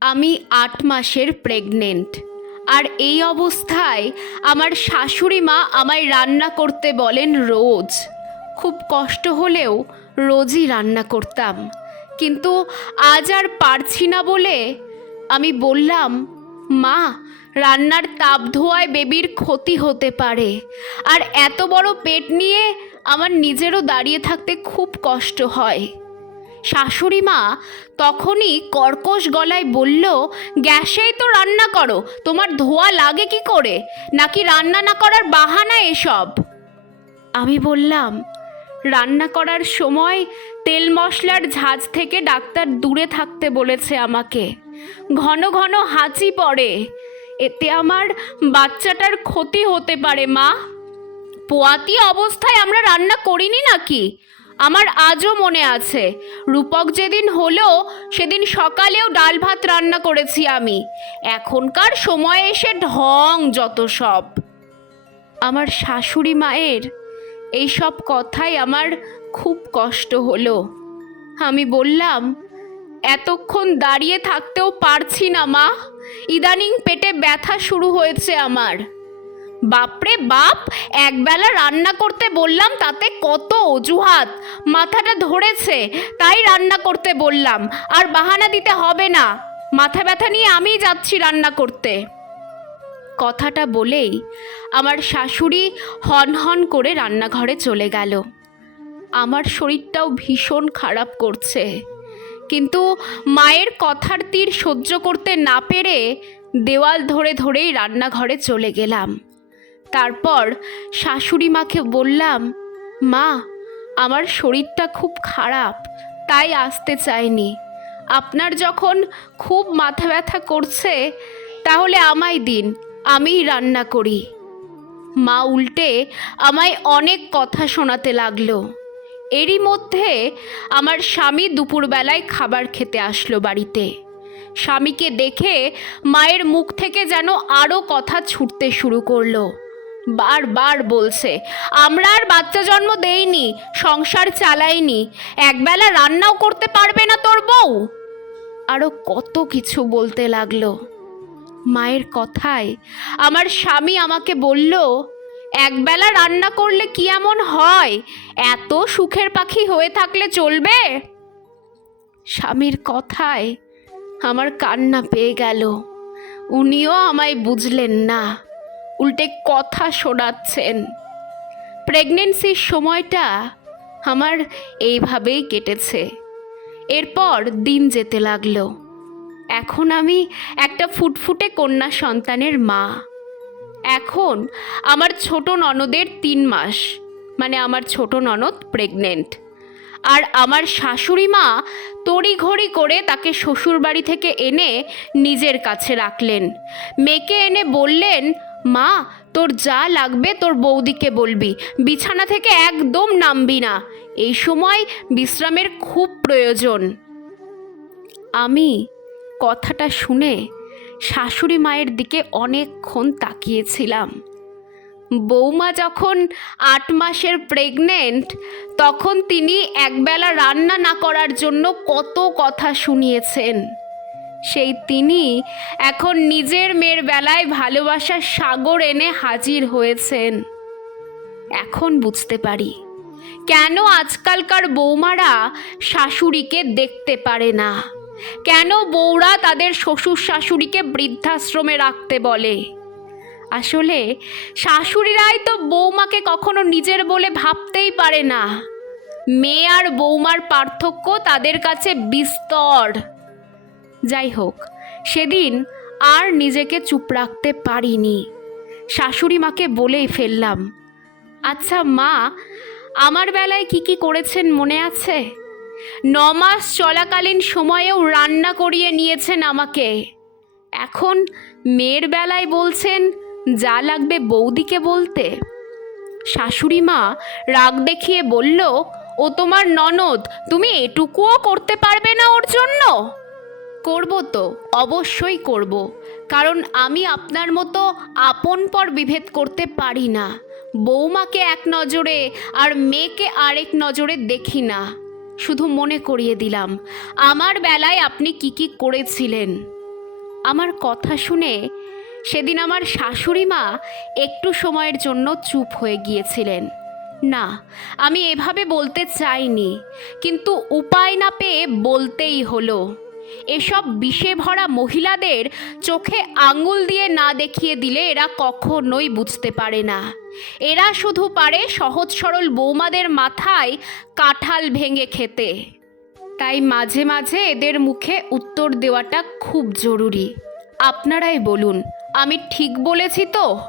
আমি আট মাসের প্রেগনেন্ট আর এই অবস্থায় আমার শাশুড়ি মা আমায় রান্না করতে বলেন রোজ। খুব কষ্ট হলেও রোজই রান্না করতাম। কিন্তু আজ আর পারছি না বলে আমি বললাম, মা, রান্নার তাপ ধোয়ায় বেবির ক্ষতি হতে পারে। আর এত বড় পেট নিয়ে আমার নিজেরও দাঁড়িয়ে থাকতে খুব কষ্ট হয়। শাশুড়ি মা তখনই কর্কশ গলায় বলল, গ্যাসেই তো রান্না করো, তোমার ধোয়া লাগে কি করে? নাকি রান্না না করার বাহানা এসব? আমি বললাম, রান্না করার সময় তেল মশলার ঝাঁজ থেকে ডাক্তার দূরে থাকতে বলেছে আমাকে। ঘন ঘন হাঁচি পড়ে। এতে আমার বাচ্চাটার ক্ষতি হতে পারে মা। পোয়াতি অবস্থায় আমরা রান্না করিনি নাকি? আমার আজও মনে আছে। রূপক যেদিন হলো সেদিন সকালেও ডাল ভাত রান্না করেছি আমি। এখনকার সময়ে এসে ঢং যত সব। আমার শাশুড়ি মায়ের এই সব কথাই আমার খুব কষ্ট হলো। আমি বললাম, এতক্ষণ দাঁড়িয়ে থাকতেও পারছি না মা। ইদানিং পেটে ব্যথা শুরু হয়েছে আমার। বাপরে বাপ, একবেলা রান্না করতে বললাম তাতে কত অজুহাত। মাথাটা ধরেছে, তাই রান্না করতে বললাম, আর বাহানা দিতে হবে না। মাথা ব্যথা নিয়ে আমিই যাচ্ছি রান্না করতে। কথাটা বলেই আমার শাশুড়ি হন হন করে রান্নাঘরে চলে গেল। আমার শরীরটাও ভীষণ খারাপ করছে। কিন্তু মায়ের কথার তীর সহ্য করতে না পেরে দেওয়াল ধরে ধরেই রান্নাঘরে চলে গেলাম। তারপর শাশুড়ি মাকে বললাম, মা, আমার শরীরটা খুব খারাপ, তাই আসতে চাইনি। আপনার যখন খুব মাথা ব্যথা করছে, তাহলে আমায় দিন, আমিই রান্না করি। মা উল্টে আমায় অনেক কথা শোনাতে লাগল। এরই মধ্যে আমার স্বামী দুপুরবেলায় খাবার খেতে আসলো বাড়িতে। স্বামীকে দেখে মায়ের মুখ থেকে যেন আরও কথা ছুটতে শুরু করল। বারবার বলছে, আমরা আর বাচ্চা জন্ম দেইনি, সংসার চালাইনি, একবেলা রান্নাও করতে পারবে না তোর বউ? আরও কত কিছু বলতে লাগল। মায়ের কথায় আমার স্বামী আমাকে বলল, একবেলা রান্না করলে কি এমন হয়? এত সুখের পাখি হয়ে থাকলে চলবে? স্বামীর কথায় আমার কান্না পেয়ে গেল। উনিও আমায় বুঝলেন না। উল্টে কথা শোনাচ্ছেন। প্রেগনেন্সির সময়টা আমার এইভাবেই কেটেছে। এরপর দিন যেতে লাগল। এখন আমি একটা ফুটফুটে কন্যা সন্তানের মা। এখন আমার ছোট ননদের তিন মাস মানে আমার ছোট ননদ প্রেগনেন্ট। আর আমার শাশুড়ি মা তড়িঘড়ি করে তাকে শ্বশুরবাড়ি থেকে এনে নিজের কাছে রাখলেন। মেয়েকে এনে বললেন মা, তোর যা লাগবে তোর বৌদিকে বলবি। বিছানা থেকে একদম নামবি না। এই সময় বিশ্রামের খুব প্রয়োজন। আমি কথাটা শুনে শাশুড়ি মায়ের দিকে অনেকক্ষণ তাকিয়েছিলাম। বৌমা যখন আট মাসের প্রেগনেন্ট তখন তিনি একবেলা রান্না না করার জন্য কত কথা শুনিয়েছেন। সেই তিনি এখন নিজের মেয়ের বেলায় ভালোবাসার সাগর এনে হাজির হয়েছেন। এখন বুঝতে পারি, কেন আজকালকার বৌমারা শাশুড়িকে দেখতে পারে না? কেন বউরা তাদের শ্বশুর শাশুড়িকে বৃদ্ধাশ্রমে রাখতে বলে? আসলে শাশুড়িরাই তো বৌমাকে কখনো নিজের বলে ভাবতেই পারে না। মেয়ে আর বৌমার পার্থক্য তাদের কাছে বিস্তর। যাই হোক, সেদিন আর নিজেকে চুপ রাখতে পারিনি। শাশুড়ি মাকে বলেই ফেললাম আচ্ছা মা, আমার বেলায় কি কি করেছেন মনে আছে? নমাস চলাকালীন সময়েও রান্না করিয়ে নিয়েছেন আমাকে। এখন মেয়ের বেলায় বলছেন, যা লাগবে বৌদিকে বলতে। শাশুড়ি মা রাগ দেখিয়ে বলল, ও তোমার ননদ, তুমি এটুকুও করতে পারবে না ওর জন্য? করব তো? অবশ্যই করব। কারণ আমি আপনার মতো আপন পর বিভেদ করতে পারি না। বৌমাকে এক নজরে আর মেয়েকে আরেক নজরে দেখি না। শুধু মনে করিয়ে দিলাম, আমার বেলায় আপনি কি কি করেছিলেন? আমার কথা শুনে সেদিন আমার শাশুড়ি মা একটু সময়ের জন্য চুপ হয়ে গিয়েছিলেন। না, আমি এভাবে বলতে চাইনি, কিন্তু উপায় না পেয়ে বলতেই হলো। এসব বিষে ভরা মহিলাদের চোখে আঙুল দিয়ে না দেখিয়ে দিলে এরা কখনোই বুঝতে পারে না। এরা শুধু পারে সহজ সরল বৌমাদের মাথায় কাঁঠাল ভেঙে খেতে। তাই মাঝে মাঝে এদের মুখে উত্তর দেওয়াটা খুব জরুরি। আপনারাই বলুন, আমি ঠিক বলেছি তো?